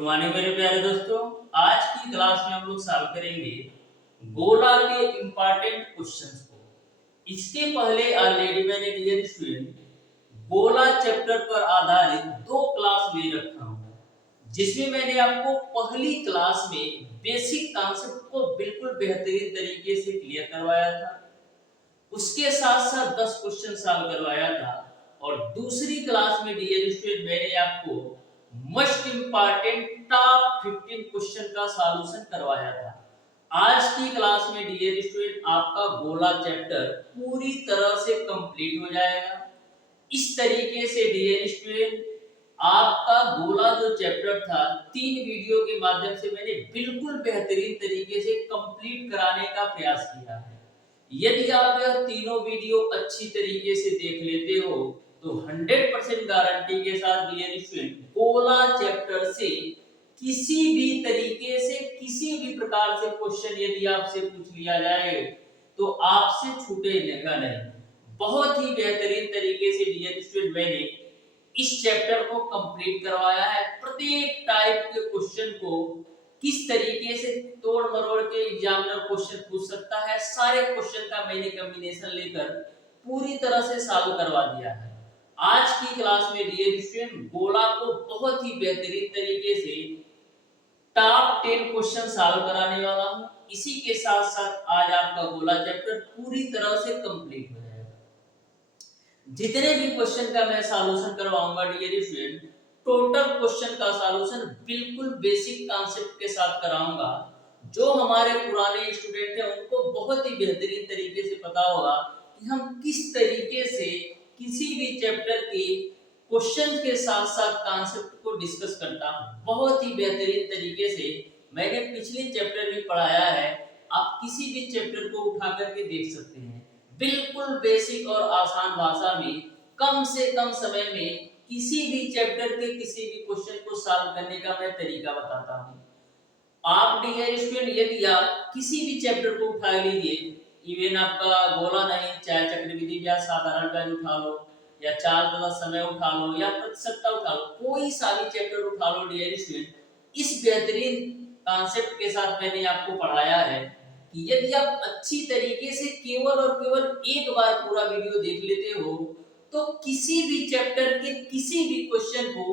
Good morning मेरे प्यारे दोस्तों। आज की क्लास में हम लोग सॉल्व करेंगे गोला के इंपॉर्टेंट क्वेश्चंस को। इसके पहले ऑलरेडी मैंने डियर स्टूडेंट गोला चैप्टर पर आधारित 2 क्लास ले रखा हूँ, जिसमें मैंने आपको पहली क्लास में बेसिक कॉन्सेप्ट को बिल्कुल बेहतरीन तरीके से क्लियर करवाया था। उसके साथ साथ 10 क्वेश्चन सॉल्व करवाया था और दूसरी क्लास में डियर स्टूडेंट मैंने आपको मोस्ट इंपॉर्टेंट टॉप 15 क्वेश्चन का सॉल्यूशन करवाया था। आज की क्लास में डियर स्टूडेंट आपका गोला चैप्टर पूरी तरह से कंप्लीट हो जाएगा। इस तरीके से डियर स्टूडेंट आपका गोला जो चैप्टर था 3 वीडियो के माध्यम से मैंने बिल्कुल बेहतरीन तरीके से कंप्लीट कराने का प्रयास किया है। यदि आप यह तीनों वीडियो अच्छी तरीके से देख लेते हो तो 100% गारंटी के साथ डियर स्टूडेंट गोला चैप्टर से किसी भी तरीके से किसी भी प्रकार से क्वेश्चन यदि आपसे पूछ लिया जाए तो आपसे छूटेगा नहीं। बहुत ही बेहतरीन तरीके से डियर स्टूडेंट मैंने इस चैप्टर को कंप्लीट करवाया है। प्रत्येक टाइप के क्वेश्चन को किस तरीके से तोड़ मरोड़ के एग्जामिनर क्वेश्चन पूछ सकता है, सारे क्वेश्चन का मैंने कॉम्बिनेशन लेकर पूरी तरह से सॉल्व करवा दिया है। आज की क्लास में डियर स्टूडेंट गोला को बहुत ही बेहतरीन तरीके से टॉप 10 क्वेश्चन सॉल्व कराने वाला हूं। इसी के साथ साथ आज आपका गोला चैप्टर पूरी तरह से कंप्लीट हो जाएगा। जितने भी क्वेश्चन का मैं सॉल्यूशन करवाऊंगा डियर स्टूडेंट, टोटल क्वेश्चन का सॉल्यूशन बिल्कुल बेसिक कॉन्सेप्ट के साथ कराऊंगा। जो हमारे पुराने स्टूडेंट हैं उनको बहुत ही बेहतरीन तरीके से पता होगा कि हम किस तरीके से किसी भी चैप्टर के क्वेश्चन के साथ साथ कॉन्सेप्ट को डिस्कस करता हूं। बहुत ही बेहतरीन तरीके से मैंने पिछले चैप्टर में पढ़ाया है। आप किसी भी चैप्टर को उठा करके देख सकते हैं। बिल्कुल बेसिक और आसान भाषा में कम से कम समय में किसी भी चैप्टर के किसी भी क्वेश्चन को सॉल्व करने का मैं तरीका बताता हूं। आप डियर स्टूडेंट यदि आप किसी भी चैप्टर को उठा लीजिए, इवन आपका गोला नहीं, चाहे चक्रवृद्धि ब्याज साधारण ब्याज उठा लो या चाल तथा समय उठा लो या प्रतिशतता उठा लो, कोई सा भी चैप्टर उठा लो डियर स्टूडेंट, इस बेहतरीन कॉन्सेप्ट के साथ मैंने आपको पढ़ाया है कि यदि आप अच्छी तरीके से केवल और केवल एक बार पूरा वीडियो देख लेते हो तो किसी भी चैप्टर के किसी भी क्वेश्चन को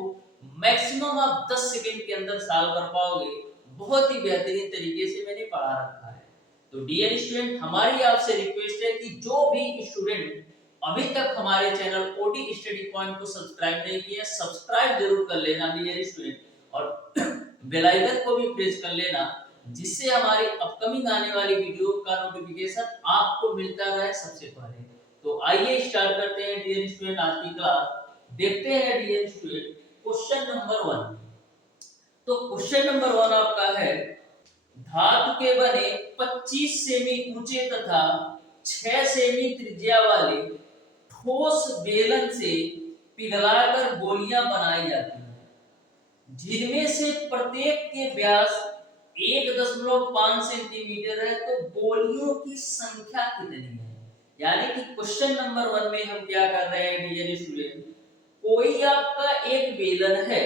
मैक्सिमम आप 10 सेकंड के अंदर सॉल्व कर पाओगे। बहुत ही बेहतरीन तरीके से मैंने पढ़ा रखा है। तो डियर स्टूडेंट हमारी आपसे रिक्वेस्ट है कि जो भी स्टूडेंट अभी तक हमारे चैनल ओडी स्टडी पॉइंट को सब्सक्राइब नहीं किया, सब्सक्राइब जरूर कर लेना डियर स्टूडेंट, और बेल आइकन को भी प्रेस कर लेना, जिससे हमारी अपकमिंग आने वाली वीडियो का नोटिफिकेशन आपको मिलता रहे सबसे पहले। तो आइए स्टार्ट करते हैं डियर स्टूडेंट आज की क्लास। देखते हैं डियर स्टूडेंट क्वेश्चन नंबर 1। तो क्वेश्चन नंबर 1 आपका है, धातु के बने 25 सेमी ऊंचे तथा 6 सेमी त्रिज्या वाले ठोस बेलन से पिघलाकर गोलियां बनाई जाती हैं, जिनमें से प्रत्येक के व्यास 1.5 सेंटीमीटर है। तो गोलियों की संख्या कितनी है? यानी कि क्वेश्चन नंबर 1 में हम क्या कर रहे हैं डियर स्टूडेंट, कोई आपका एक बेलन है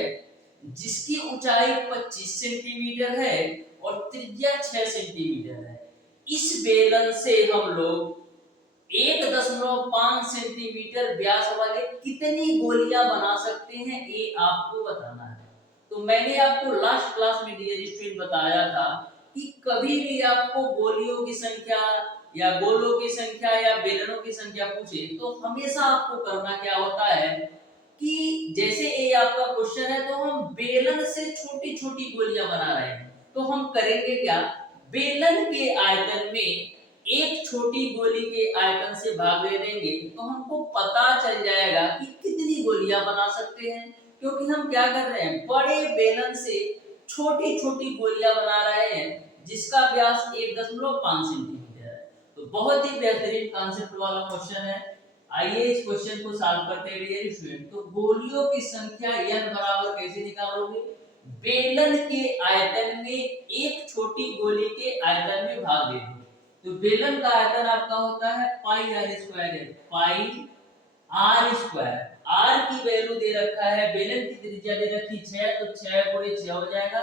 जिसकी ऊंचाई 25 सेंटीमीटर है और त्रिज्या 6 सेंटीमीटर है। इस बेलन से हम लोग 1.5 सेंटीमीटर व्यास वाले कितनी गोलियां बना सकते हैं, ये आपको बताना है। तो मैंने आपको लास्ट क्लास में डियर स्टूडेंट बताया था कि कभी भी आपको गोलियों की संख्या या गोलों की संख्या या बेलनों की संख्या पूछे तो हमेशा आपको करना क्या होता है कि जैसे ये आपका क्वेश्चन है तो हम बेलन से छोटी छोटी गोलियां बना रहे हैं, तो हम करेंगे क्या, बेलन के आयतन में एक छोटी गोली के आयतन से भाग दे देंगे तो हमको पता चल जाएगा कि कितनी गोलियां बना सकते हैं। क्योंकि हम क्या कर रहे हैं, बड़े बेलन से छोटी छोटी गोलियां बना रहे हैं जिसका व्यास 1.5 सेंटीमीटर है। तो बहुत ही बेहतरीन कॉन्सेप्ट वाला क्वेश्चन है। आइए इस क्वेश्चन को सॉल्व करते हैं डियर स्टूडेंट। तो गोलियों की संख्या n बराबर कैसे निकालोगे, बेलन के आयतन में एक छोटी गोली के आयतन में भाग दे दो। तो बेलन का आयतन आपका होता है पाई r स्क्वायर है, पाई r स्क्वायर। आर की वैल्यू दे रखा है, बेलन की त्रिज्या दे रखी 6, तो 6 गुणे 6 हो जाएगा।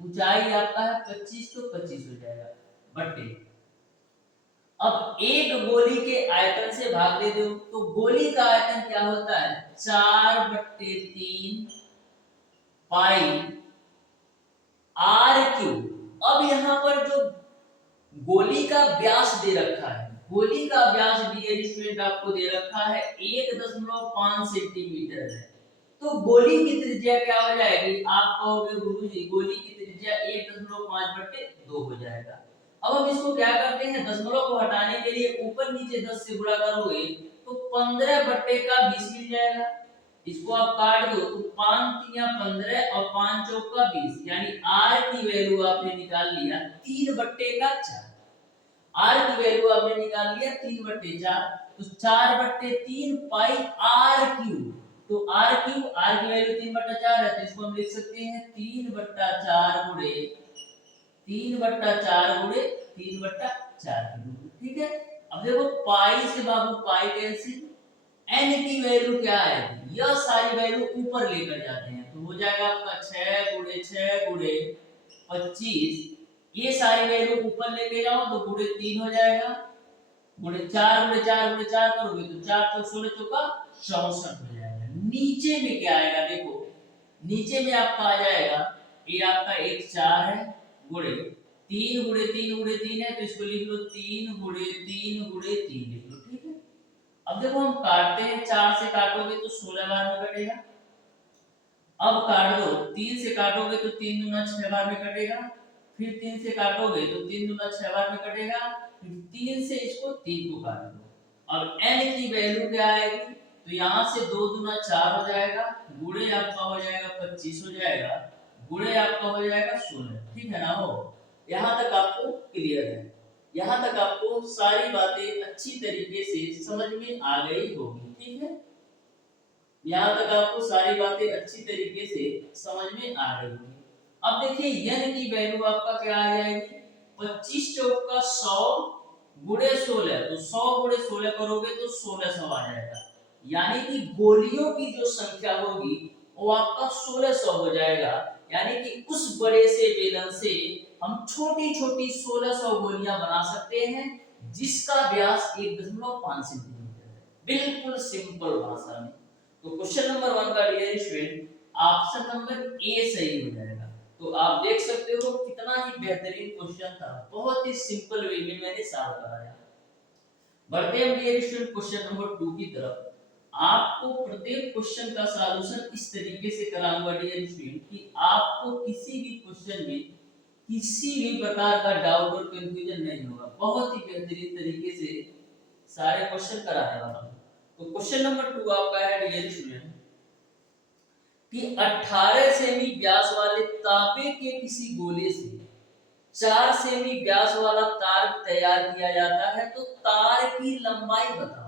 ऊंचाई आपका है 25, तो 25 हो जाएगा बट्टे। अब एक गोली के आयतन से भाग दे दो, तो गोली का आयतन क्या होता है 4/3 पाई आर क्यूब। अब यहां पर जो गोली का व्यास दे रखा है, गोली का व्यास डियर स्टूडेंट आपको दे रखा है 1.5 सेंटीमीटर है। तो गोली की त्रिज्या क्या हो जाएगी, आप कहोगे गुरुजी गोली की त्रिज्या 1.5/2 हो जाएगा। अब हम इसको क्या करते हैं, दशमलव को हटाने के लिए ऊपर नीचे 10 से गुणा करोगे तो 15/20 मिल जाएगा। इसको आप काट दो तो 5 3 15 और 5 चौका 20, यानी आर की वैल्यू आपने निकाल लिया 3/4। आर की वैल्यू आपने निकाल लिया 3/4, तो 4/3 पाई आर क्यूब। तो आर क्यूब, आर की वैल्यू 3/4 है, तो इसको हम लिख सकते हैं 3/4 गुणे 3/4 ठीक है। अब देखो पाई से बाबू पाई कैंसिल, एन की वैल्यू क्या है, यह सारी वैल्यू ऊपर लेकर जाते हैं, तो हो जाएगा आपका 6 गुणे 6 गुणे 25। ये सारी वैल्यू ऊपर लेके जाओ तो गुणे 3 हो जाएगा, गुणे 4 गुणे 4 गुणे 4 करोगे तो 4 तो 16 चौका 64 हो जाएगा। नीचे में क्या आएगा, देखो नीचे में आपका आ जाएगा, ये आपका 1 4 है गुणे 3 गुणे 3 गुणे 3 है, तो इसको लिख लो 3 गुणे 3 गुणे 3 लिख लो, ठीक है। अब देखो हम काटते हैं, 4 से काटोगे तो 16 बार में कटेगा। अब काट दो, 3 से काटोगे तो 3 दूना 6 बार में कटेगा, फिर 3 से काटोगे तो 3 दूना 6 बार में कटेगा, फिर 3 से इसको 3 को काट दो। अब n की वैल्यू क्या आएगी, तो यहां से 2 दूना 4 हो जाएगा, गुणे आपका हो जाएगा 25 हो जाएगा, गुणे आपका हो जाएगा 16, ठीक है ना। हो यहां तक आपको क्लियर है, यहां तक आपको सारी बातें अच्छी तरीके से समझ में आ गई होगी, ठीक है। यहां तक आपको सारी बातें अच्छी तरीके से समझ में आ गई होगी। अब देखिए n की वैल्यू आपका क्या आ जाएगी, 25 चौका 100 गुणे 16, तो 100 गुणे 16 करोगे तो 1600 आ जाएगा, यानी कि गोलियों की जो संख्या होगी वो आपका 1600 हो जाएगा। यानी कि उस बड़े से बेलन से हम छोटी छोटी 1600 गोलियां बना सकते हैं जिसका व्यास 1.5 सेंटीमीटर है, बिल्कुल सिंपल भाषा में। तो क्वेश्चन नंबर 1 का dear student option number A सही हो जाएगा। तो आप देख सकते हो कितना ही बेहतरीन क्वेश्चन था, बहुत ही सिंपल वे में मैंने सॉल्व कराया। बढ़ते हैं डियर स्टूडेंट क्वेश्चन नंबर 2 की तरफ। आपको प्रत्येक क्वेश्चन का सॉल्यूशन इस तरीके से कराऊंगा डियर स्टूडेंट कि आपको किसी भी क्वेश्चन में किसी भी प्रकार का डाउट और कंफ्यूजन नहीं होगा, बहुत ही बेहतरीन तरीके से सारे क्वेश्चन कराने वाला हूं। तो क्वेश्चन नंबर 2 आपका है डियर स्टूडेंट कि 18 सेमी व्यास वाले तांबे के किसी गोले से 4 सेमी व्यास वाला तार तैयार किया जाता है, तो तार की लंबाई बताओ।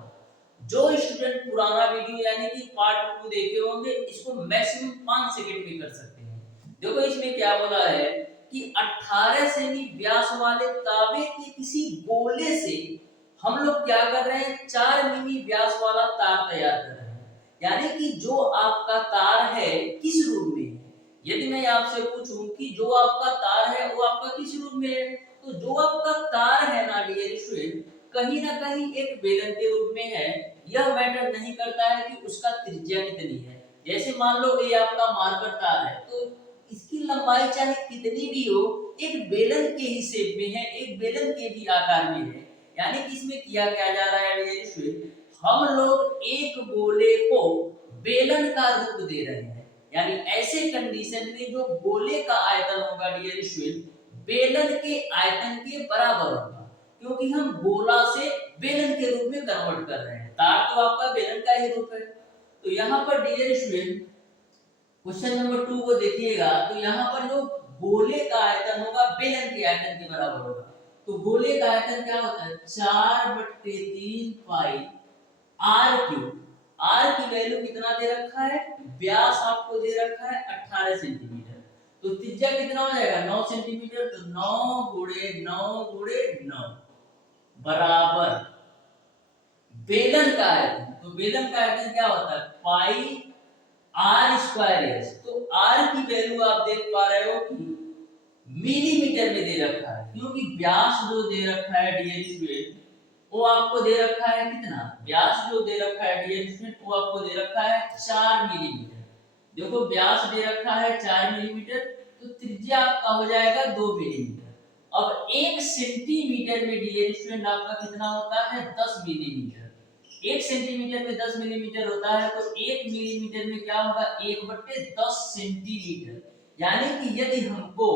जो स्टूडेंट पुराना वीडियो यानी कि पार्ट 2 देखे होंगे, इसको मैक्सिमम 5 सेकंड में कर सकते हैं। देखो इसमें क्या बोला है कि 18 सेमी व्यास वाले तांबे के किसी गोले से हम लोग क्या कर रहे हैं, 4 मिमी व्यास वाला तार तैयार कर रहे हैं। यानी कि जो आपका तार है किस रूप में है, यदि मैं आपसे पूछूं कि जो आपका तार है वो आपका किस रूप में है, तो जो आपका तार है ना डियर स्टूडेंट कहीं ना कहीं एक बेलन के रूप में है। यह मैटर नहीं करता है कि उसका त्रिज्या कितनी है। जैसे मान लो ये आपका मार्कर तार है, तो इसकी लंबाई चाहे कितनी भी हो एक बेलन के ही शेप में है, एक बेलन के भी आकार में है। यानी कि इसमें किया क्या जा रहा है डियर स्टूडेंट, हम लोग एक गोले को बेलन का रूप दे रहे हैं। यानी ऐसे कंडीशन में जो गोले का आयतन होगा डियर स्टूडेंट बेलन के आयतन के बराबर होगा, क्योंकि हम गोला से बेलन के रूप में कन्वर्ट कर रहे हैं। तार तो आपका बेलन का ही रूप है। तो यहाँ पर डियर स्टूडेंट क्वेश्चन नंबर 2 को देखिएगा, तो यहाँ पर जो गोले का आयतन होगा बेलन के आयतन के बराबर होगा। तो गोले का आयतन क्या होता है 4/3 पाई आर क्यूब। आर की वैल्यू कितना दे रखा है, व्यास आपको दे रखा है 18 सेंटीमीटर, तो त्रिज्या कितना हो जाएगा 9 सेंटीमीटर, तो 9 गुणे 9 गुणे 9 बराबर बेलन का आयतन। तो बेलन का आयतन क्या होता है, पाई आर स्क्वायर एस। तो आर की वैल्यू आप देख पा रहे हो कि मिलीमीटर में दे रखा है, क्योंकि व्यास जो दे रखा है डियर स्टूडेंट, वो आपको दे रखा है कितना, व्यास जो दे रखा है डियर स्टूडेंट वो आपको दे रखा है 4 मिलीमीटर। देखो व्यास दे रखा है 4 मिलीमीटर, तो त्रिज्या आपका हो जाएगा 2 मिलीमीटर। अब 1 सेंटीमीटर में डियर स्टूडेंट आपका कितना होता है, 10 मिलीमीटर। 1 सेंटीमीटर में 10 मिलीमीटर होता है, तो 1 मिलीमीटर में क्या होगा, 1/10 सेंटीमीटर। यानी कि यदि हमको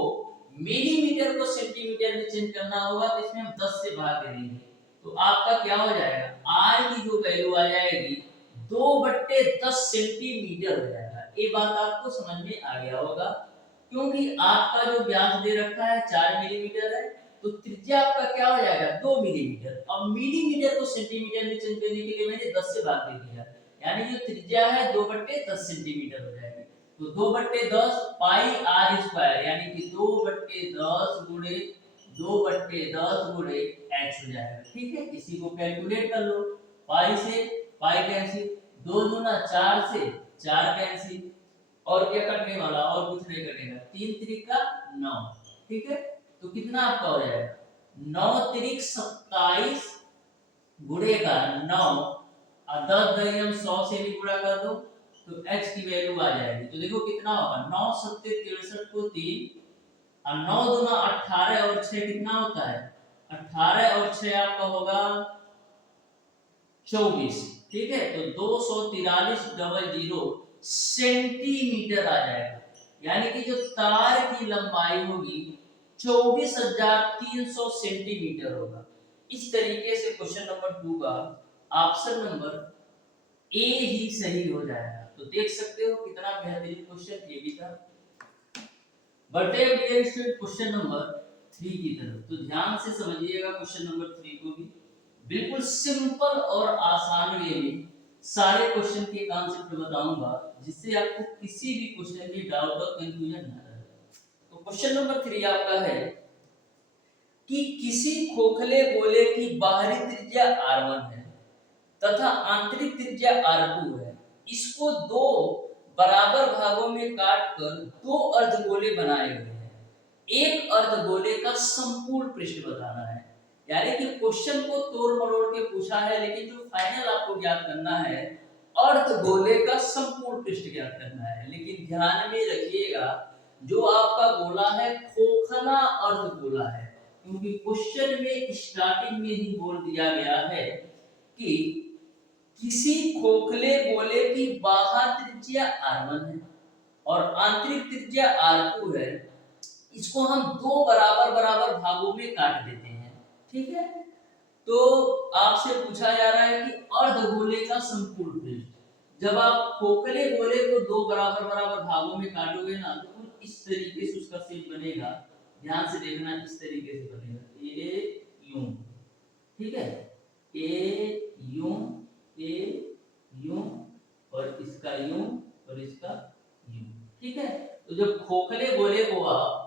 मिलीमीटर को सेंटीमीटर में चेंज करना होगा तो इसमें हम 10 से भाग दे देंगे, तो आपका क्या हो जाएगा, r की जो वैल्यू आ जाएगी 2/10 सेंटीमीटर हो जाएगा। ये बात आपको समझ में आ गया होगा, क्योंकि आपका जो व्यास दे रखा है 4 मिलीमीटर है, तो त्रिज्या आपका क्या हो जाएगा, 2 मिलीमीटर। अब मिलीमीटर को सेंटीमीटर में चेंज करने के लिए मैंने 10 से भाग दे दिया, यानी जो त्रिज्या है 2/10 सेंटीमीटर हो जाएगी। तो 2/10 पाई आर स्क्वायर, यानी कि 2/10 गुणे 2/10 गुणे h हो जाएगा। ठीक है, इसी को कैलकुलेट कर लो। पाई से पाई कैंसिल, 2 दूना 4 से 4 कैंसिल, और क्या कटने वाला, और कुछ नहीं कटेगा, 3 त्रिका 9। ठीक है, तो कितना आपका हो जाएगा, 9 त्रिक 27 गुणे का 9, और 10 दही हम 100 से भी गुणा कर दो तो h की वैल्यू आ जाएगी। तो देखो कितना होगा, 9 7 63 को 3, और 9 दूना 18 और 6 कितना होता है, 18 और 6 आपका होगा 24। ठीक है, तो 243.00 सेंटीमीटर आ जाएगा, यानी कि जो तार की लंबाई होगी 24,300 सेंटीमीटर होगा। इस तरीके से क्वेश्चन नंबर 2 का ऑप्शन नंबर ए ही सही हो जाएगा। तो देख सकते हो कितना बेहतरीन क्वेश्चन ये भी था। बढ़ते हैं डियर स्टूडेंट क्वेश्चन नंबर 3 की तरफ। तो ध्यान से समझिएगा क्वेश्चन नंबर 3 को भी, बिल्कुल सिंपल और आसान वे में सारे क्वेश्चन के कॉन्सेप्ट बताऊंगा, जिससे आपको किसी भी क्वेश्चन में डाउट और कंफ्यूजन ना रहे। तो क्वेश्चन नंबर 3 आपका है कि किसी खोखले गोले की बाहरी त्रिज्या r1 है तथा आंतरिक त्रिज्या r2 है। इसको दो बराबर भागों में काटकर दो अर्धगोले बनाए गए हैं। एक अर्धगोले का संपूर्ण पृष्ठ बताना है। यानी कि क्वेश्चन को तोड़ मरोड़ के पूछा है, लेकिन जो फाइनल आपको ज्ञात करना है अर्धगोले का संपूर्ण पृष्ठ ज्ञात करना है। लेकिन ध्यान में रखिएगा, जो आपका गोला है खोखला अर्धगोला है, क्योंकि क्वेश्चन में स्टार्टिंग में ही बोल दिया गया है कि किसी खोखले गोले की बाहर त्रिज्या r1 है और आंतरिक त्रिज्या r2 है। इसको हम दो बराबर बराबर भागों में काट देते हैं। ठीक है, तो आपसे पूछा जा रहा है कि अर्धगोले का संपूर्ण पृष्ठ। जब आप खोखले गोले को दो बराबर बराबर भागों में काटोगे ना, तो कुछ इस तरीके से उसका शेप बनेगा। ध्यान से देखना, इस तरीके से बनेगा, ए यूं। ठीक है, ए यूं, ए यूं, और इसका यूं, और इसका यूं। ठीक है, तो जब खोखले गोले को आप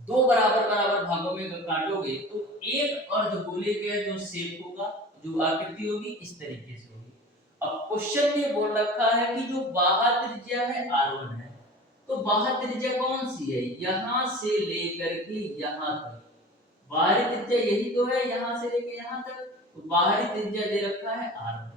दो बराबर बराबर भागों में काटोगे तो एक अर्धगोले का जो शेप होगा, जो आकृति होगी, इस तरीके से होगी। अब क्वेश्चन में बोल रखा है कि जो बाहर त्रिज्या है r1 है, तो बाहर त्रिज्या कौन सी है, यहां से लेकर के यहां तक। बाहरी त्रिज्या यही तो है, यहां से लेकर यहां तक। तो बाहरी त्रिज्या दे रखा है r1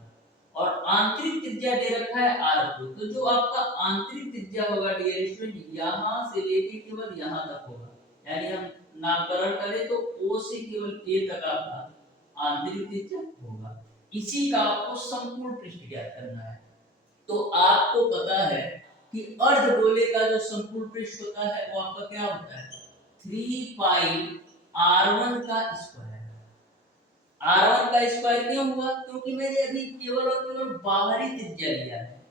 और आंतरिक त्रिज्या दे रखा है r2। तो जो आपका आंतरिक त्रिज्या होगा डियर स्टूडेंट, यहां से लेके केवल यहां तक होगा। यानी हम नामकरण करें तो O से केवल A तक आपका आंतरिक त्रिज्या होगा। इसी का आपको संपूर्ण पृष्ठ ज्ञात करना है। तो आपको पता है कि अर्धगोले का जो संपूर्ण पृष्ठ होता है वो आपका क्या होता है, 3 पाई r1 का स्क्वायर। r1 का स्क्वायर क्यों हुआ, क्योंकि मैंने अभी केवल और केवल बाहरी त्रिज्या लिया है,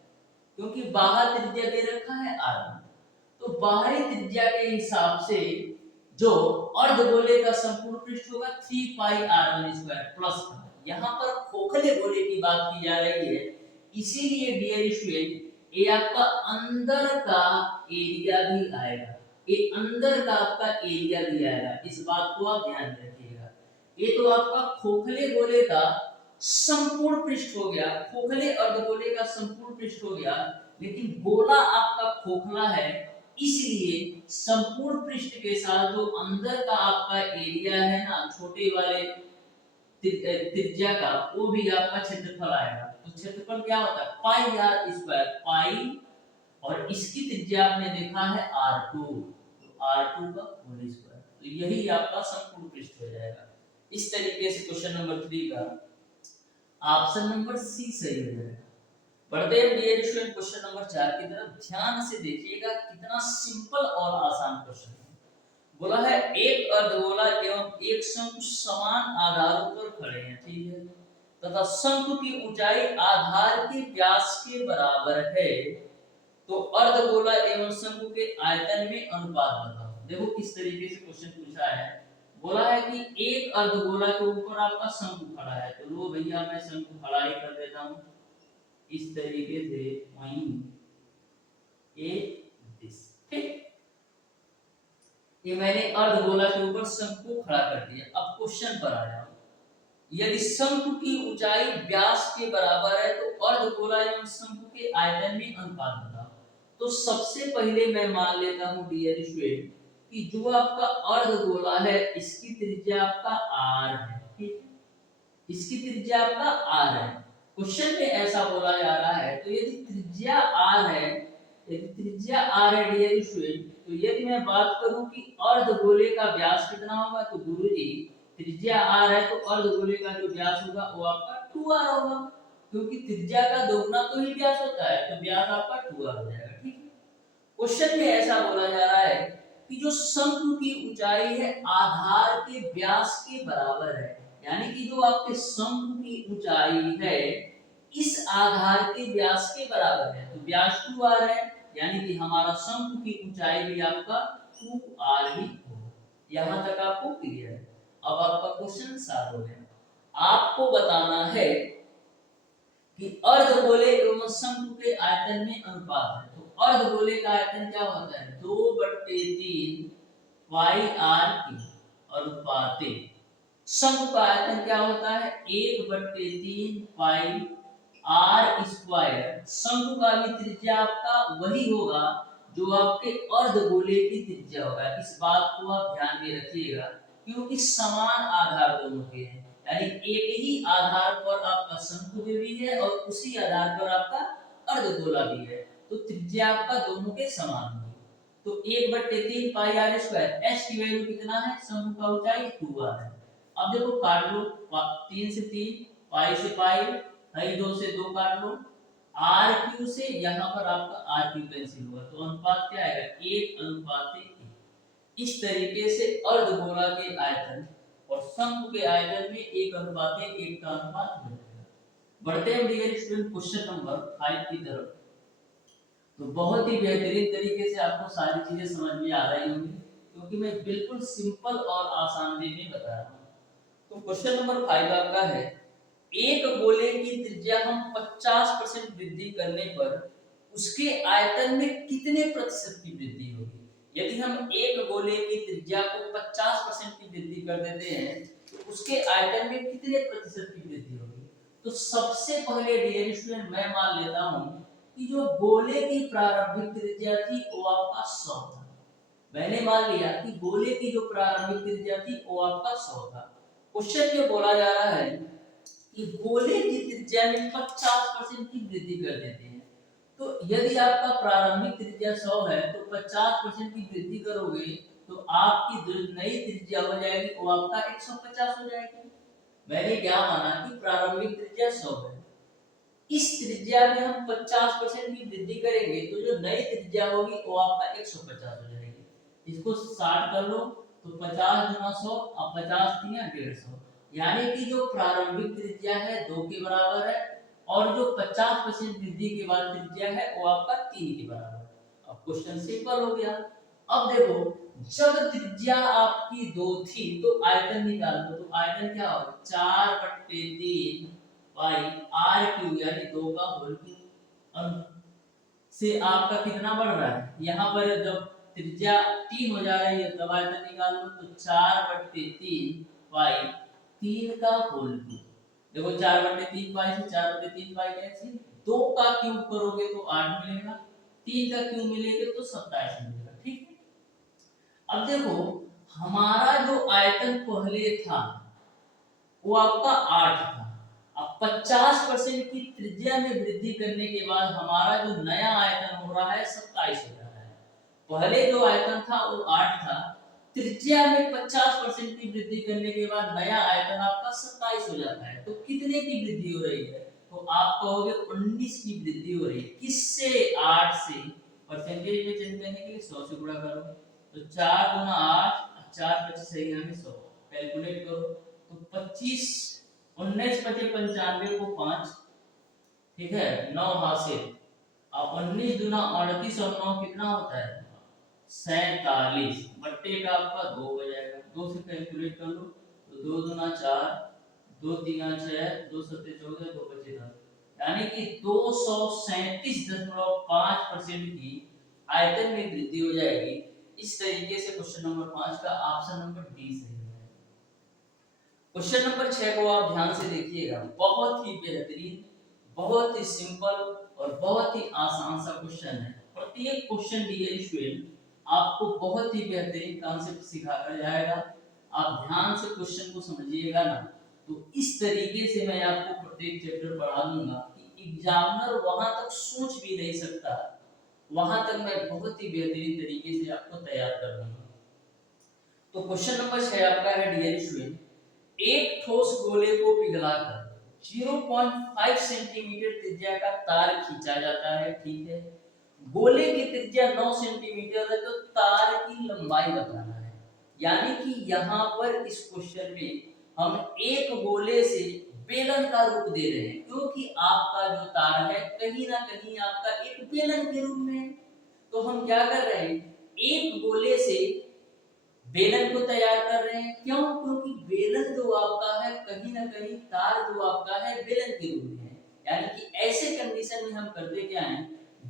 क्योंकि बाहर त्रिज्या दे रखा है r1। तो बाहरी त्रिज्या के हिसाब से जो अर्धगोले का संपूर्ण पृष्ठ होगा 3 पाई r1 स्क्वायर प्लस का। यहाँ पर खोखले गोले की बात की जा रही है, इसीलिए डियर स्टूडेंट ये आपका अंदर का एरिया भी आएगा, ये अंदर का आपका एरिया भी आएगा। इस बात को आप ध्यान रखिएगा। ये तो आपका खोखले गोले का संपूर्ण पृष्ठ हो गया, खोखले अर्धगोले का संपूर्ण पृष्ठ हो गया, लेकिन गोला आपका खोखला है, इसलिए संपूर्ण पृष्ठ के साथ जो अंदर का आपका एरिया है ना, छोटे वाले त्रिज्या का, वो भी आपका क्षेत्रफल आएगा। तो क्षेत्रफल क्या होता है, पाई आर स्क्वायर, पाई और इसकी त्रिज्या आपने देखा है r2, तो r2 का होल स्क्वायर, तो यही आपका संपूर्ण पृष्ठ हो जाएगा। इस तरीके से क्वेश्चन नंबर 3 का ऑप्शन नंबर सी सही हो जाएगा। बढ़ते हैं डियर स्टूडेंट क्वेश्चन नंबर 4 की तरफ, ध्यान से देखिएगा कितना सिंपल और आसान क्वेश्चन है। बोला है एक अर्धगोला एवं एक शंकु समान आधारों पर खड़े हैं, ठीक है, तथा शंकु की ऊंचाई आधार के व्यास के बराबर है, तो अर्धगोला एवं शंकु के आयतन में अनुपात बताओ। देखो किस तरीके से क्वेश्चन पूछा है। बोला है कि एक अर्धगोला के ऊपर आपका शंकु खड़ा है, तो लो भैया मैं शंकु खड़ा ही कर देता हूं इस तरीके से, वहीं ए दिस, ठीक, ये मैंने अर्धगोला के ऊपर शंकु खड़ा कर दिया। अब क्वेश्चन पर आया, यदि शंकु की ऊंचाई व्यास के बराबर है तो अर्धगोला एवं शंकु के आयतन में अनुपात बताओ। तो सबसे पहले मैं मान लेता हूं डियर स्टूडेंट कि जो आपका अर्धगोला है इसकी त्रिज्या आपका r है, ठीक है, इसकी त्रिज्या आपका r है। क्वेश्चन में ऐसा बोला जा रहा है, तो यदि त्रिज्या r है, यदि त्रिज्या r है डियर स्टूडेंट, तो यदि मैं बात करूं कि अर्धगोले का व्यास कितना होगा, तो गुरुजी त्रिज्या r है तो अर्धगोले का जो व्यास होगा वो आपका 2r होगा, क्योंकि त्रिज्या का दोगुना तो ही व्यास होता है, तो व्यास आपका 2r हो जाएगा, ठीक है। क्वेश्चन में ऐसा बोला जा रहा है कि जो शंकु की ऊंचाई है आधार के व्यास के बराबर है, यानी कि जो आपके शंकु की ऊंचाई है इस आधार के व्यास के बराबर है, तो व्यास 2r है, यानी कि हमारा शंकु की ऊंचाई भी आपका 2r ही होगा। यहां तक आपको क्लियर है। अब आपका क्वेश्चन सॉल्व हो गया। आपको बताना है कि अर्धगोले एवं शंकु के आयतन में अनुपात है, तो अर्धगोले का आयतन क्या होता है, 2/3 पाई आर की अनुपाते शंकु का आयतन क्या होता है, 1/3 पाई आर स्क्वायर। शंकु का भी त्रिज्या आपका वही होगा जो आपके अर्धगोले की त्रिज्या होगा, इस बात को आप ध्यान में रखिएगा, क्योंकि समान आधार दोनों के हैं, यानी एक ही आधार पर आपका शंकु भी है और उसी आधार पर आपका अर्धगोला भी है, तो त्रिज्या आपका दोनों के समान होगी। तो 1/3 पाई आर स्क्वायर, एच की वैल्यू कितना है, शंकु का ऊंचाई 2r है। अब देखो काट लो, 3 से 3, पाई से पाई, है 2 से 2 काट लो, आर क्यू से यहाँ पर आपका आर क्यू कैंसिल होगा, तो अनुपात क्या आएगा, 1:1। इस तरीके से अर्धगोला के आयतन और शंकु के आयतन में 1:1 का अनुपात हो जाएगा। बढ़ते हैं डियर स्टूडेंट क्वेश्चन नंबर 5 की तरफ। तो बहुत ही बेहतरीन तरीके से आपको सारी चीजें समझ में आ रही होंगी, क्योंकि मैं बिल्कुल सिंपल और आसान वे में बता रहा हूँ। तो क्वेश्चन नंबर 5 आपका है, एक गोले की त्रिज्या हम 50% वृद्धि करने पर उसके आयतन में कितने प्रतिशत की वृद्धि होगी। यदि हम एक गोले की त्रिज्या को 50% की वृद्धि कर देते हैं तो उसके आयतन में कितने प्रतिशत की वृद्धि होगी। तो सबसे पहले डियर स्टूडेंट मैं मान लेता हूं कि जो गोले की प्रारंभिक त्रिज्या थी वो आपका 100 था। मैंने मान लिया कि गोले की जो प्रारंभिक त्रिज्या थी वो आपका 100 था। क्वेश्चन में बोला जा रहा है कि गोले की त्रिज्या में 50% की वृद्धि कर देते हैं, तो यदि आपका प्रारंभिक त्रिज्या 100 है तो 50% की वृद्धि करोगे तो आपकी जो नई त्रिज्या हो जाएगी वो आपका 150 हो जाएगी। मैंने क्या माना कि प्रारंभिक त्रिज्या 100 है, इस त्रिज्या में हम 50% की वृद्धि करेंगे तो जो नई त्रिज्या होगी वो आपका 150 हो जाएगी। इसको 60 कर लो तो 50 गुना 100, अब 50 दिया 150, यानी कि जो प्रारंभिक त्रिज्या है 2 के बराबर है और जो 50% वृद्धि के बाद त्रिज्या है वो आपका 3 के बराबर है। अब क्वेश्चन सिंपल हो गया। अब देखो जब त्रिज्या आपकी 2 थी तो आयतन निकाल दो, तो आयतन क्या होगा, 4/3 पाई आर क्यू, यानी 2 का होल क्यूब से आपका कितना बढ़ रहा है, यहाँ पर जब त्रिज्या 3 हो जा रही है तब आयतन निकाल लो, तो 4/3 पाई 3 का होल क्यूब। देखो 4/3 पाई से 4/3 पाई कैंसिल, 2 का क्यूब करोगे तो 8 मिलेगा, 3 का क्यूब मिलेगा तो 27 मिलेगा। ठीक है, अब देखो हमारा जो आयतन पहले था वो आपका 8 था। अब 50% की त्रिज्या में वृद्धि करने के बाद हमारा जो नया आयतन हो रहा है 27 हो रहा है। पहले जो आयतन था वो 8 था, त्रिज्या में 50% की वृद्धि करने के बाद नया आयतन आपका 27 हो जाता है। तो कितने की वृद्धि हो रही है? तो आप कहोगे 19 की वृद्धि हो रही है। किससे? 8 से। परसेंटेज में चेंज करने के लिए 100 से गुणा करो, तो 4 गुना 8, 4 25 सही है 100। कैलकुलेट करो तो 25, 19 पचे 95 को 5, ठीक है 9 हासिल। अब 19 दूना 38 और 9 कितना होता है? 47 बट्टे का आपका 2 हो जाएगा। 2 से कैलकुलेट कर लो तो 2 दूना 4, 2 तीन 6, 2 सत्ते 14, 2 पचे 10, यानी कि 237.5% की आयतन में वृद्धि हो जाएगी। इस तरीके से क्वेश्चन नंबर 5 का ऑप्शन नंबर डी सही है। क्वेश्चन नंबर 6 को आप ध्यान से देखिएगा, बहुत ही बेहतरीन, बहुत ही सिंपल और बहुत ही आसान सा क्वेश्चन है। प्रत्येक क्वेश्चन डियर स्टूडेंट आपको बहुत ही बेहतरीन कॉन्सेप्ट सिखाकर जाएगा। आप ध्यान से क्वेश्चन को समझिएगा ना, तो इस तरीके से मैं आपको प्रत्येक चैप्टर पढ़ा दूंगा कि एग्जामिनर वहां तक सोच भी नहीं सकता, वहां तक मैं बहुत ही बेहतरीन तरीके से आपको तैयार कर दूंगा। तो क्वेश्चन नंबर 6 आपका है डियर स्टूडेंट, एक ठोस गोले को पिघलाकर 0.5 सेंटीमीटर त्रिज्या का तार खींचा जाता है। ठीक है, गोले की त्रिज्या 9 सेंटीमीटर है, तो तार की लंबाई बताना है। यानी कि यहाँ पर इस क्वेश्चन में हम एक गोले से बेलन का रूप दे रहे हैं, क्योंकि आपका जो तार है कहीं ना कहीं आपका एक बेलन के रूप में है। तो हम क्या कर रहे हैं, एक गोले से बेलन को तैयार कर रहे हैं। क्यों? क्योंकि बेलन जो आपका है कहीं ना कहीं तार जो आपका है बेलन के रूप में है। यानी कि ऐसे कंडीशन में हम करते क्या हैं,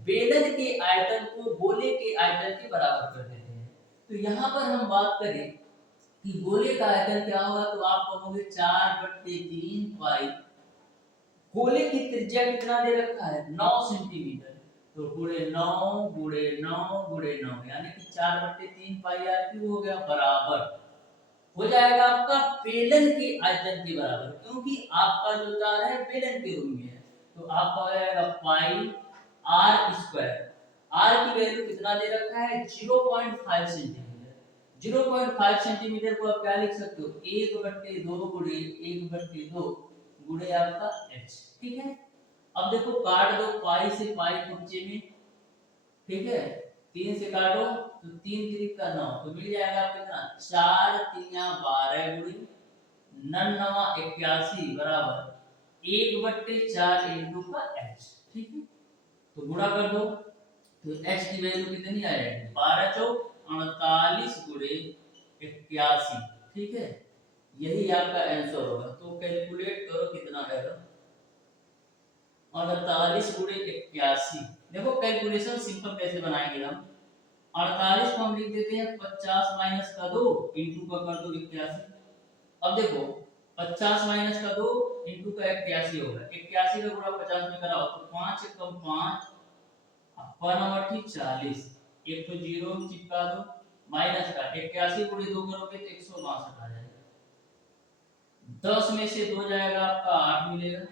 बेलन के आयतन को गोले के आयतन के बराबर कर देते हैं। तो यहाँ पर हम बात करें कि गोले का आयतन क्या होगा, तो आप कहोगे 4/3 पाई, गोले की त्रिज्या कितना दे रखा है 9 सेंटीमीटर, तो गुणे 9 गुणे 9 गुणे 9, यानी कि 4/3 पाई आर क्यूब हो गया, बराबर हो जाएगा आपका बेलन के आयतन के बराबर, क्योंकि आपका जो तार है बेलन के रूप में है। तो आपका हो जाएगा पाई आर स्क्वायर। आर की वैल्यू कितना दे रखा है 0.5 सेंटीमीटर। 0.5 सेंटीमीटर को आप क्या लिख सकते हो, 1/2 गुणे 1/2 गुणे आपका h। ठीक है, अब देखो काट दो, पाई से पाई कुर्चे में, ठीक है 3 से काटो तो 3 3 का 9, तो मिल जाएगा आपको कितना 4 3 12 गुणे 9 9 81 बराबर 1/4 इनटू का h। ठीक है, तो गुणा कर दो तो h की वैल्यू कितनी आ जाएगी 12 चौक 48 गुणे 81। ठीक है, यही आपका आंसर होगा। तो कैलकुलेट करो कितना आएगा 48 गुणे 81। देखो कैलकुलेशन सिंपल कैसे बनाएंगे हम, 48 को हम लिख देते हैं 50 माइनस का 2 इंटू का कर दो 81। अब देखो 50 माइनस का 2 इंटू का 81 होगा, 81 का गुणा 50 में कराओ तो 5 कम 5 ठीक 40, एक तो जीरो चिपका दो, माइनस का 81 गुणे 2 करोगे तो 162 आ जाएगा। 10 में से 2 जाएगा आपका 8 मिलेगा।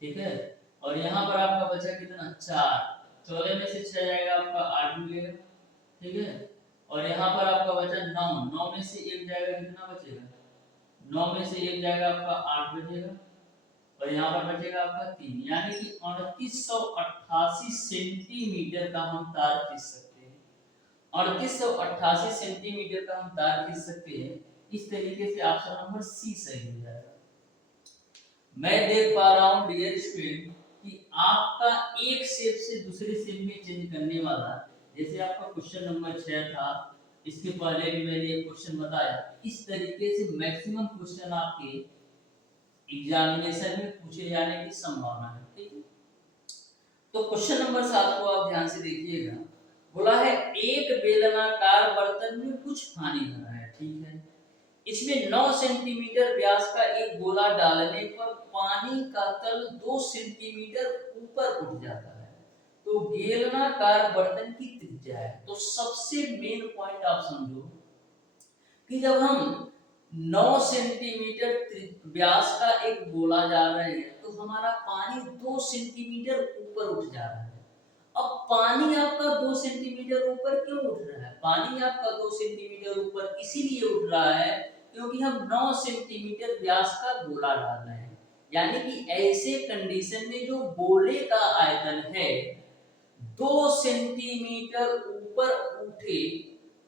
ठीक है, और यहाँ पर आपका बचा कितना 4, 14 में से 6 जाएगा आपका 8 मिलेगा। ठीक है, और यहाँ पर आपका बचा 9, 9 में से 1 जाएगा कितना बचेगा, 9 में से 1 जाएगा आपका 8 बचेगा, और यहाँ पर बचेगा आपका 3, यानी कि 3888 सेंटीमीटर का हम तार खींच सकते हैं। 3888 सेंटीमीटर का हम तार खींच सकते हैं। इस तरीके से ऑप्शन नंबर सी सही हो जाएगा। मैं देख पा रहा हूं डियर स्टूडेंट कि आपका एक शेप से दूसरे शेप में चेंज करने वाला, जैसे आपका क्वेश्चन नंबर 6 था, इसके पहले भी मैंने एक क्वेश्चन बताया, इस तरीके से मैक्सिमम क्वेश्चन आपके एग्जामिनेशन में पूछे जाने की संभावना है। ठीक है, तो क्वेश्चन नंबर 7 को आप ध्यान से देखिएगा। बोला है एक बेलनाकार बर्तन में कुछ पानी भरा है। ठीक है, इसमें 9 सेंटीमीटर व्यास का एक गोला डालने पर पानी का तल 2 सेंटीमीटर ऊपर उठ जाता है, तो बेलनाकार बर्तन की त्रिज्या है। तो सबसे मेन पॉइंट आप समझो कि जब हम 9 सेंटीमीटर व्यास का एक गोला डाल रहे हैं तो हमारा पानी 2 सेंटीमीटर ऊपर उठ जा रहा है। अब पानी आपका 2 सेंटीमीटर ऊपर क्यों उठ रहा है? पानी आपका 2 सेंटीमीटर ऊपर इसीलिए उठ रहा है क्योंकि हम 9 सेंटीमीटर व्यास का गोला डाल रहे हैं। यानी कि ऐसे कंडीशन में जो गोले का आयतन है 2 सेंटीमीटर ऊपर उठे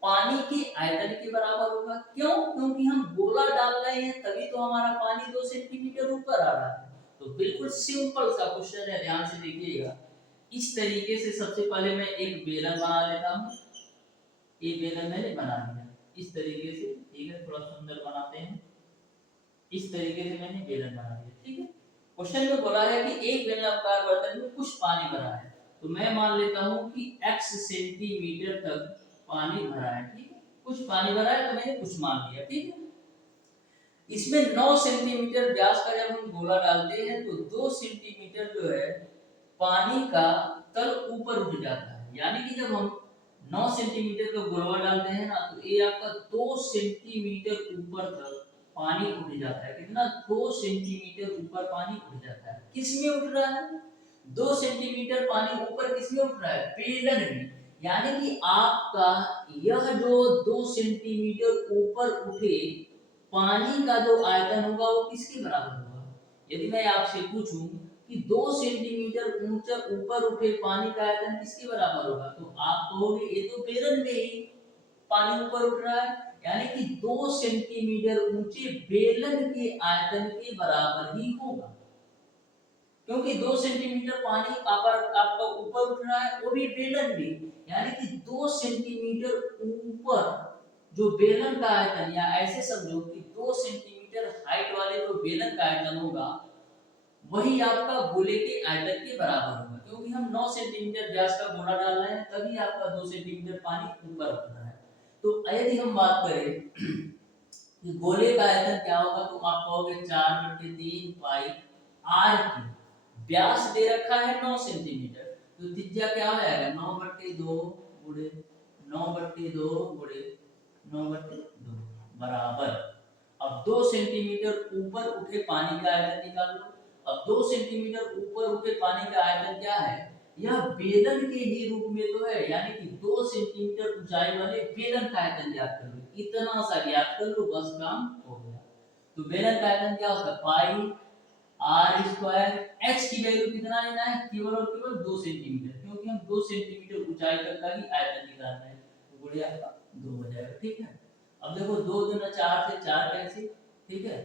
पानी के आयतन के बराबर होगा। क्यों? क्योंकि हम गोला डाल रहे हैं तभी तो हमारा पानी 2 सेंटीमीटर ऊपर आ रहा है। तो बिल्कुल सिंपल सा क्वेश्चन है, ध्यान से देखिएगा। इस तरीके से सबसे पहले मैं एक बेलन बना लेता हूँ। ये बेलन मैंने बना लिया इस तरीके से, ठीक है। थोड़ा सुंदर बनाते हैं। इस तरीके से मैंने बेलन बना लिया, ठीक है। क्वेश्चन में बोला है कि एक बेलनाकार बर्तन में कुछ पानी भरा है, तो मैं मान लेता हूँ कि x सेंटीमीटर तक पानी भरा है, ठीक है। कुछ पानी भरा है तो मैंने कुछ मान लिया, ठीक है। इसमें 9 सेंटीमीटर व्यास का जब हम गोला डालते हैं तो 2 सेंटीमीटर जो है पानी का तल ऊपर उठ जाता है। यानी कि जब हम 9 सेंटीमीटर का गोला डालते हैं ना तो ये आपका 2 सेंटीमीटर ऊपर तक पानी उठ जाता है। कितना? 2 सेंटीमीटर ऊपर पानी उठ जाता है। किस में उठ रहा है? 2 सेंटीमीटर पानी ऊपर किस में उठ रहा है? बेलन में। यानी कि आपका यह जो 2 सेंटीमीटर ऊपर उठे पानी का जो आयतन होगा वो किसके बराबर होगा? यदि मैं आपसे पूछूं कि 2 सेंटीमीटर ऊंचा ऊपर उठे पानी का आयतन किसके बराबर होगा, तो आप कहोगे ये तो बेलन में ही पानी ऊपर उठ रहा है। यानी कि 2 सेंटीमीटर ऊंचे बेलन के आयतन के बराबर ही होगा, क्योंकि 2 सेंटीमीटर पानी आपका ऊपर उठ रहा है, वो भी बेलन में। यानी कि 2 सेंटीमीटर ऊपर जो बेलन का आयतन, या ऐसे समझो कि 2 सेंटीमीटर हाइट वाले जो बेलन का आयतन होगा वही आपका गोले के आयतन के बराबर होगा। क्योंकि हम 9 सेंटीमीटर व्यास का गोला डाल रहे हैं तभी आपका 2 सेंटीमीटर पानी ऊपर उठ रहा है। तो यदि हम बात करें कि गोले का आयतन क्या होगा, तो आप कहोगे 4/3 पाई आर की। व्यास दे रखा है 9 सेंटीमीटर, तो त्रिज्या क्या हो जाएगा? 9/2 गुणे 9/2 गुणे 9/2 बराबर। अब 2 सेंटीमीटर ऊपर उठे पानी का आयतन निकाल लो। अब 2 सेंटीमीटर ऊपर उठे पानी का आयतन क्या है? यह बेलन के ही रूप में तो है। यानी कि 2 सेंटीमीटर ऊंचाई वाले बेलन का आयतन ज्ञात कर लो। इतना सा ज्ञात कर लो, बस काम हो गया। तो बेलन का आयतन क्या होता है? पाई आर स्क्वायर। एच की वैल्यू कितना लेना है? केवल और केवल 2 सेंटीमीटर, क्योंकि हम 2 सेंटीमीटर ऊंचाई तक का ही आयतन निकालना है। तो गुणे आपका 2 हो जाएगा, ठीक है। अब देखो 2 दूना 4 से 4 कैंसिल, ठीक है।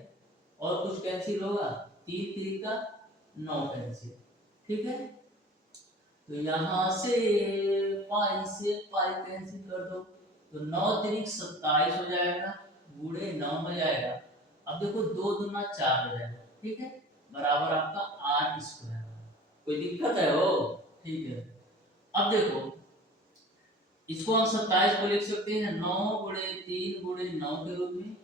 और कुछ कैंसिल होगा, 3 3 9 कैंसिल, ठीक है। तो यहाँ से पाई कैंसिल कर दो, तो 9 3 27 हो जाएगा, गुणे 9 हो जाएगा। अब देखो 2 दूना 4 हो जाएगा, ठीक है, बराबर आपका आर स्क्वायर। कोई दिक्कत है वो? ठीक है। अब देखो इसको हम 27 को लिख सकते हैं 9 गुणे 3 गुणे 9 के रूप में,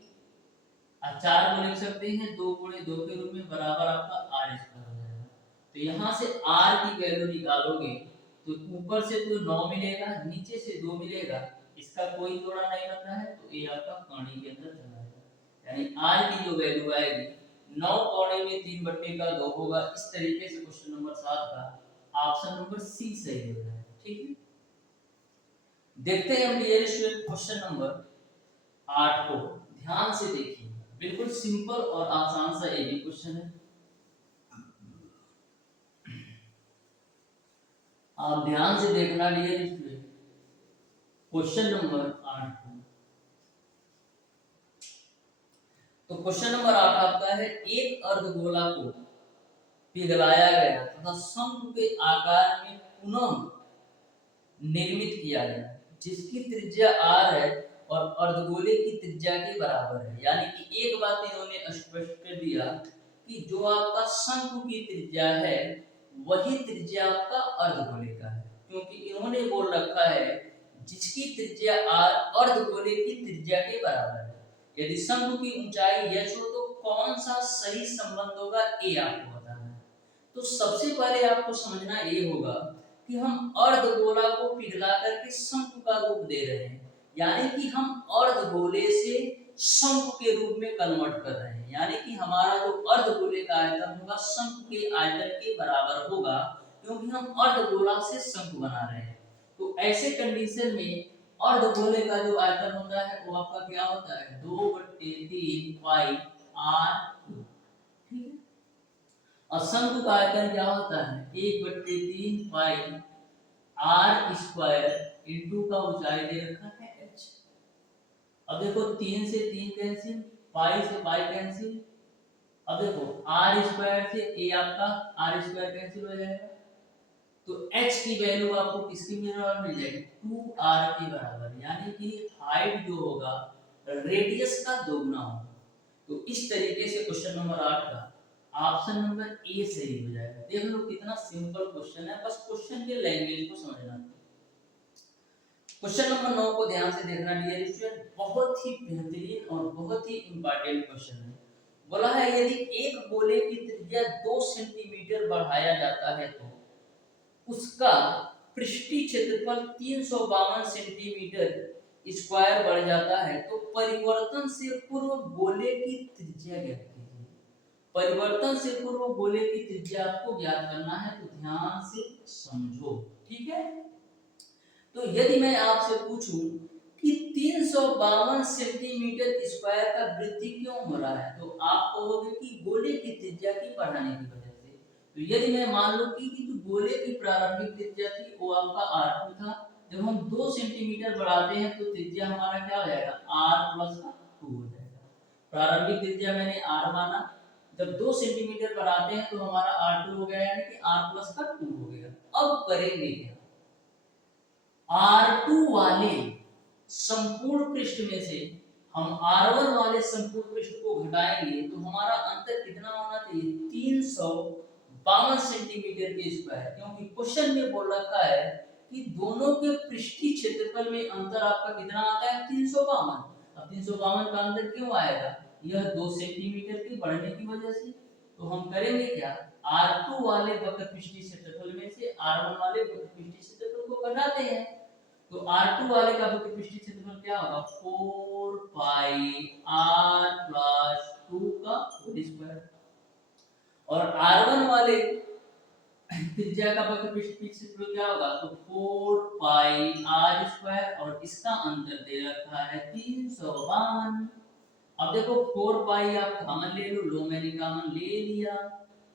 और 4 को लिख सकते हैं 2 गुणे 2 के रूप में, बराबर आपका आर स्क्वायर हो जाएगा। तो यहाँ से आर की वैल्यू निकालोगे तो ऊपर से तो 9 मिलेगा, नीचे से 2 मिलेगा, इसका कोई जोड़ा नहीं बनता है, तो ये आपका कौड़ी के अंदर चला जाएगा। यानी आर की जो वैल्यू आएगी 9 कौड़े में 3/2 होगा। इस तरीके से क्वेश्चन नंबर 7 का ऑप्शन नंबर सी सही हो जाएगा, ठीक है। देखते हैं हम डियर स्टूडेंट क्वेश्चन नंबर 8 को। ध्यान से देखिए, बिल्कुल सिंपल और आसान सा ये भी क्वेश्चन है। आप ध्यान से देखना डियर स्टूडेंट, क्वेश्चन नंबर 8 को। तो क्वेश्चन नंबर 8 आपका है, एक अर्धगोला को पिघलाया गया तथा शंकु के आकार में पुनः निर्मित किया गया, जिसकी त्रिज्या r है और अर्धगोले की त्रिज्या के बराबर है। यानी कि एक बात इन्होंने स्पष्ट कर दिया कि जो आपका शंकु की त्रिज्या है वही त्रिज्या आपका अर्धगोले का है, क्योंकि इन्होंने बोल रखा है जिसकी त्रिज्या r अर्धगोले की त्रिज्या के बराबर है। यदि शंकु की ऊंचाई h हो तो कौन सा सही संबंध होगा, ए आपको बताना है। तो सबसे पहले आपको समझना ये होगा कि हम अर्धगोला को पिघला करके शंकु का रूप दे रहे हैं, यानी कि हम अर्धगोले से शंकु के रूप में कन्वर्ट कर रहे हैं, यानी कि हमारा जो अर्धगोले का आयतन होगा शंकु के आयतन के बराबर होगा, क्योंकि हम अर्धगोला से शंकु बना रहे हैं। तो ऐसे कंडीशन में अर्धगोले का जो आयतन होता है वो आपका क्या होता है, 2/3 पाई r, ठीक है। और शंकु का आयतन क्या होता है, 1/3 पाई r स्क्वायर इंटू का ऊंचाई दे रखा है h। अब देखो 3 से 3 कैंसिल, पाई से पाई कैंसिल, अब देखो r स्क्वायर से a आपका r स्क्वायर कैंसिल हो जाएगा, तो h की वैल्यू आपको किसकी बराबर मिल जाएगी, 2r के बराबर, यानी कि हाइट जो होगा रेडियस का दोगुना होगा। तो इस तरीके से क्वेश्चन नंबर 8 का ऑप्शन नंबर ए सही हो जाएगा। देख लो कितना सिंपल क्वेश्चन है, बस क्वेश्चन के लैंग्वेज को समझना। क्वेश्चन नंबर 9 को ध्यान से देखना डियर स्टूडेंट, बहुत ही बेहतरीन और बहुत ही इंपॉर्टेंट क्वेश्चन है। बोला है यदि एक गोले की त्रिज्या 2 सेंटीमीटर बढ़ाया जाता है तो उसका पृष्ठीय क्षेत्रफल 352 सेंटीमीटर स्क्वायर बढ़ जाता है, तो परिवर्तन से पूर्व गोले की त्रिज्या ज्ञात कीजिए। परिवर्तन से पूर्व गोले की त्रिज्या आपको ज्ञात करना है, तो ध्यान से समझो, ठीक है। तो यदि मैं आपसे पूछूं कि 352 सेंटीमीटर स्क्वायर का वृद्धि क्यों हो रहा है, तो आप कहोगे कि गोले की त्रिज्या की बढ़ाने की वजह से। तो यदि मैं मान लूं कि जो गोले की प्रारंभिक त्रिज्या थी वो आपका r2 था, जब हम 2 सेंटीमीटर बढ़ाते हैं तो त्रिज्या हमारा क्या हो जाएगा, r+2 हो जाएगा। प्रारंभिक त्रिज्या मैंने r माना, जब 2 सेंटीमीटर बढ़ाते हैं तो हमारा r2 हो गया, यानी कि r+2 हो गया। अब करेंगे क्या, R2 वाले संपूर्ण पृष्ठ में से हम R1 वाले संपूर्ण पृष्ठ को घटाएंगे तो हमारा अंतर कितना होना चाहिए, 352 सेंटीमीटर के स्क्वायर, क्योंकि क्वेश्चन में बोल रखा है कि दोनों के पृष्ठीय क्षेत्रफल में अंतर आपका कितना आता है, 352। अब 352 का अंतर क्यों आएगा, यह 2 सेंटीमीटर के बढ़ने की वजह से। तो हम करेंगे क्या, R2 वाले वक्र पृष्ठीय क्षेत्रफल में से R1 वाले वक्र पृष्ठीय क्षेत्रफल को घटाते हैं, तो R2 वाले का वक्र पृष्ठीय क्षेत्रफल क्या होगा, 4 पाई r प्लस 2 का होल स्क्वायर, और R1 वाले त्रिज्या का वक्र पृष्ठीय क्षेत्रफल क्या होगा, तो 4 पाई r स्क्वायर, और इसका अंतर दे रखा है 352। अब देखो 4 पाई आप कॉमन ले लो, लो मैंने कॉमन ले लिया।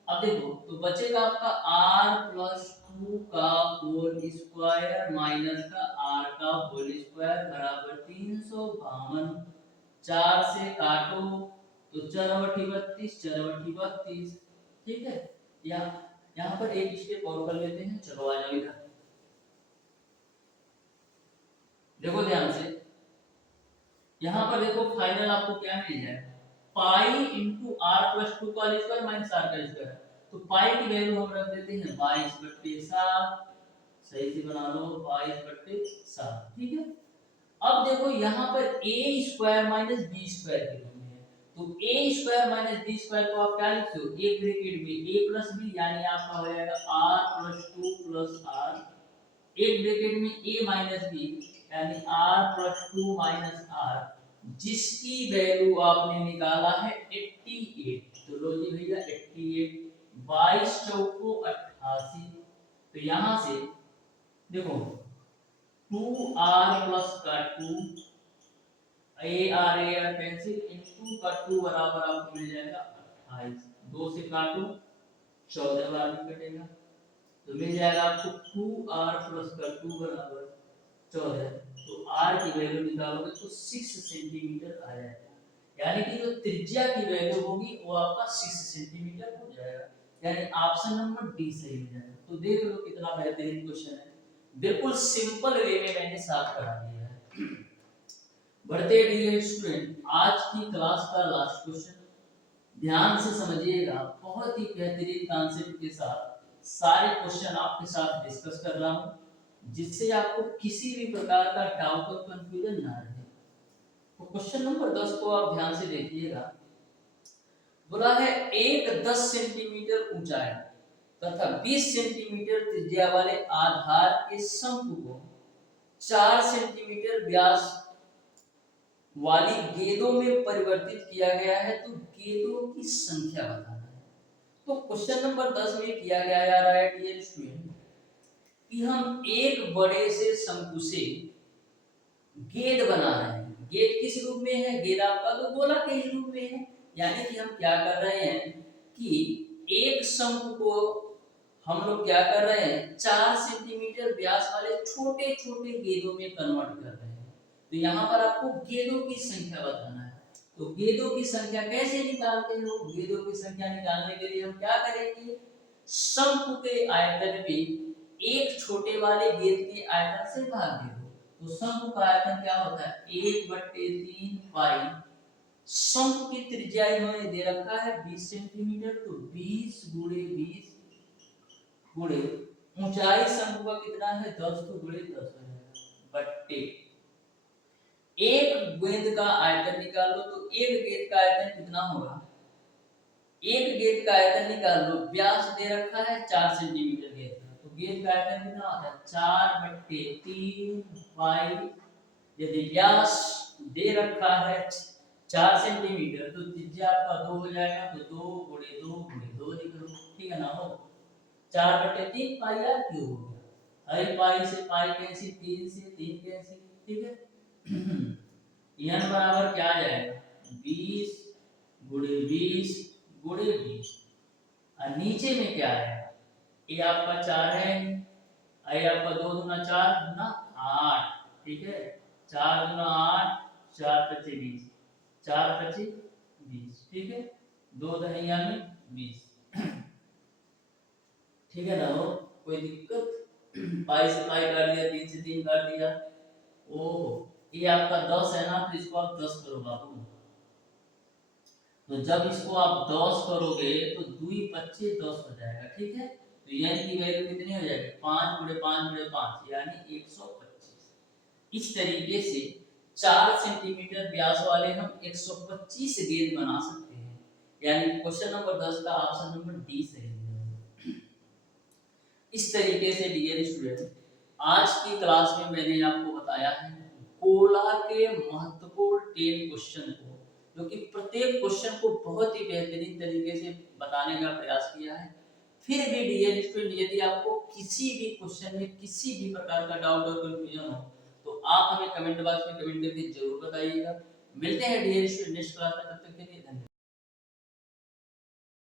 अब देखो तो बचेगा आपका r+2 का होल स्क्वायर माइनस का r का होल स्क्वायर बराबर 352। 4 से काटो तो 4/32, 4/32, ठीक है। यहाँ पर एक स्टेप और कर लेते हैं, चलो आ जाओ इधर, देखो ध्यान से। यहाँ पर देखो फाइनल आपको क्या मिल जाए, पाई इंटू r+2 का स्क्वायर माइनस r का स्क्वायर। तो पाई की वैल्यू हम रख देते हैं 22/7, सही से बना लो 22/7, ठीक है। अब देखो यहाँ पर a square minus b square के रूप में है, तो a square minus b square को आप क्या लिखते हो, एक ब्रैकेट में a प्लस b, यानी आपका हो जाएगा r+2 प्लस r, एक ब्रैकेट में a माइनस b यानी r+2 माइनस r, जिसकी वैल्यू आपने निकाला है 88। तो लो जी भैया 88, 22 चौको 88। तो यहां से देखो 2r प्लस का 2, a r कैंसिल, इनटू का 2 बराबर आपको मिल जाएगा 28। 2 से काटो 14 बार में कटेगा, तो मिल जाएगा आपको 2r प्लस का 2 बराबर 14। तो r की वैल्यू निकालोगे तो 6 सेंटीमीटर आ जाएगा, यानी कि जो त्रिज्या की वैल्यू होगी वो आपका 6 सेंटीमीटर हो जाएगा, यानी ऑप्शन नंबर डी सही हो जाएगा। तो देख लो कितना बेहतरीन क्वेश्चन है, बिल्कुल सिंपल वे में मैंने साफ करा दिया है। बढ़ते डियर स्टूडेंट, आज की क्लास का लास्ट क्वेश्चन ध्यान से समझिएगा, बहुत ही बेहतरीन कॉन्सेप्ट के साथ सारे क्वेश्चन आपके साथ डिस्कस कर रहा हूं, जिससे आपको किसी भी प्रकार का डाउट और कंफ्यूजन ना रहे। तो क्वेश्चन नंबर 10 को आप ध्यान से देखिएगा। बोला है एक 10 सेंटीमीटर ऊंचाई तथा 20 सेंटीमीटर त्रिज्या वाले आधार के शंकु को 4 सेंटीमीटर व्यास वाली गेंदों में परिवर्तित किया गया है, तो गेंदों की संख्या बताना है। तो क्वेश्चन नंबर 10 में किया गया जा रहा है डियर स्टूडेंट कि हम एक बड़े से शंकु से गेंद बना रहे हैं। गेंद किस रूप में है? गेंद आपका तो गोला के ही रूप में है। यानी कि हम क्या कर रहे हैं कि एक शंकु को हम लोग क्या कर रहे हैं 4 सेंटीमीटर व्यास वाले छोटे छोटे गेंदों में कन्वर्ट कर रहे हैं। तो यहाँ पर आपको गेंदों की संख्या बताना है। तो गेंदों की संख्या कैसे निकालते हो? गेंदों की संख्या निकालने के लिए हम क्या करेंगे, शंकु के आयतन पे एक छोटे वाले गेंद के आयतन से भाग दे दो। तो शंकु का आयतन क्या होता है 1/3 पाई। शंकु की त्रिज्या इन्होंने दे रखा है 20 सेंटीमीटर, तो 20 गुणे 20 गुणे ऊंचाई शंकु का कितना है 10, तो गुणे 10 हो जाएगा बट्टे एक गेंद का आयतन निकाल लो। तो एक गेंद का आयतन कितना होगा, एक गेंद का आयतन निकाल लो। व्यास दे रखा है 4 सेंटीमीटर गेंद का, तो गेंद का आयतन कितना होता है 4/3 पाई। यदि व्यास दे रखा है 4 सेंटीमीटर तो त्रिज्या आपका 2 हो जाएगा, तो 2 गुणे 2 गुणे 2 लिख लो, ठीक है ना। हो 4/3 पाई आर क्यूब हो गया। अरे पाई से पाई कैंसिल, 3 से 3 कैंसिल, ठीक है। n बराबर क्या आ जाएगा 20 गुणे 20 गुणे 20। और नीचे में क्या है, ये आपका 4 है, ये आपका 2 दूना 4 दूना 8, ठीक है। 4 दूना 8, 4 पचे 20, 4 पचे 20, ठीक है। 2 दहिया में 20, ठीक है ना। हो कोई दिक्कत? पाई से पाई काट दिया, 3 से 3 काट दिया। ओहो ये आपका 10 है ना, तो इसको आप 10 करो बाबू। तो जब इसको आप 10 करोगे तो 2 25 10 हो जाएगा, ठीक है। तो n की वैल्यू कितनी हो जाएगी 5 गुणे 5 गुणे 5 यानी 125। इस तरीके से 4 सेंटीमीटर व्यास वाले हम 125 गेंद बना सकते हैं। यानी क्वेश्चन नंबर 10 का ऑप्शन नंबर डी सही है। इस तरीके से डियर स्टूडेंट आज की क्लास में मैंने आपको बताया है गोला के महत्वपूर्ण 10 क्वेश्चन को, जो कि प्रत्येक क्वेश्चन को बहुत ही बेहतरीन तरीके से बताने का प्रयास किया है। फिर भी डियर स्टूडेंट यदि आपको किसी भी क्वेश्चन में किसी भी प्रकार का डाउट और कंफ्यूजन हो तो आप हमें कमेंट बॉक्स में कमेंट करके जरूर बताइएगा। मिलते हैं डियर स्टूडेंट नेक्स्ट क्लास में, तब तक के लिए धन्यवाद।